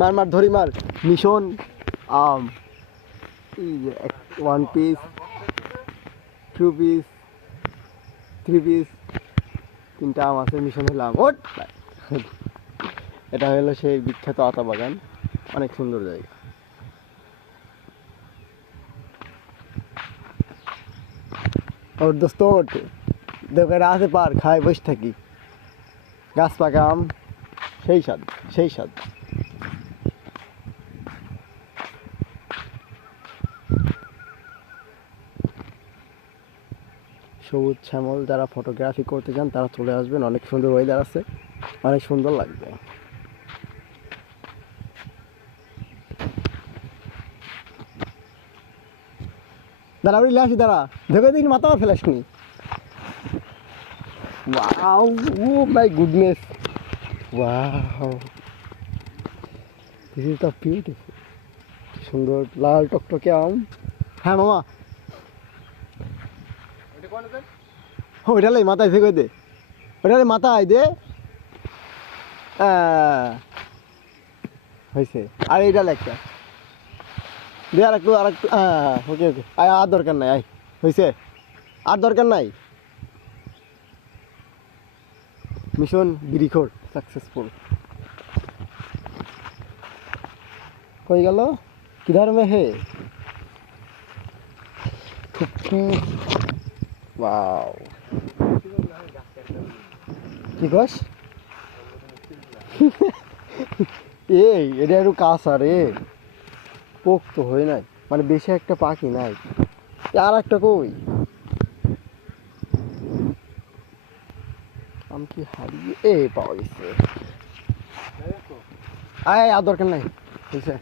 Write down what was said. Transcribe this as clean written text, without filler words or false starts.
মার মার ধরি মার মিশন আম এই যে 1 পিস 2 পিস 3 পিস 3টা আম আছে মিশন হলাম ওট এটা হলো সেই বিখ্যাত আতা বাগান অনেক সুন্দর জায়গা ওর দোস্ত দোকানে আসে পার খায় বসে থাকি গাছ পাকা আম সেই স্বাদ সেই স্বাদ সবুজ শ্যামল যারা ফটোগ্রাফি করতে চান তারা চলে আসবেন অনেক সুন্দর ওয়েদার আছে অনেক সুন্দর লাগবে দাঁড়া উড়লে আসি দাঁড়া দেখে দিন মাথা ফেলাসনি wow oh my goodness wow this is the beautiful সুন্দর লাল টকটকে আম হ্যাঁ মামা ওইটালে মাথায় ফেঁকে দে ওইটালে মাথায় দে হয়েছে আর এইটা একটা দে আর একটু ওকে ওকে আয় আর দরকার নাই আয় হয়েছে আর দরকার নাই মিশন বিরিখোর सक्सेसफुल কই গেল কিধার মে হে ওয়াও কি কস এই এটা একটু কাঁচা রে পোক্ত হয় নাই মানে বেশি একটা পাখি নাই আর একটা কই আমি কি হারিয়ে পাওয়া গেছে আয় আর দরকার নাই বুঝছে